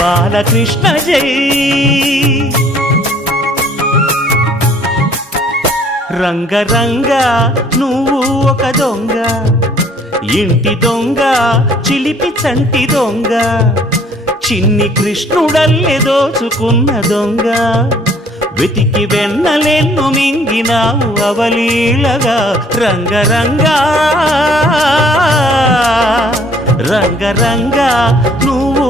బాలకృష్ణ జై. రంగరంగ నువ్వు ఒక దొంగ, ఇంటి దొంగ చిలిపి చంటి దొంగ, చిన్ని కృష్ణుడల్లె దోచుకున్న దొంగ, వెతికి వెన్నలెన్ను మింగినావు అవలీలగా. రంగరంగా రంగరంగా నువ్వు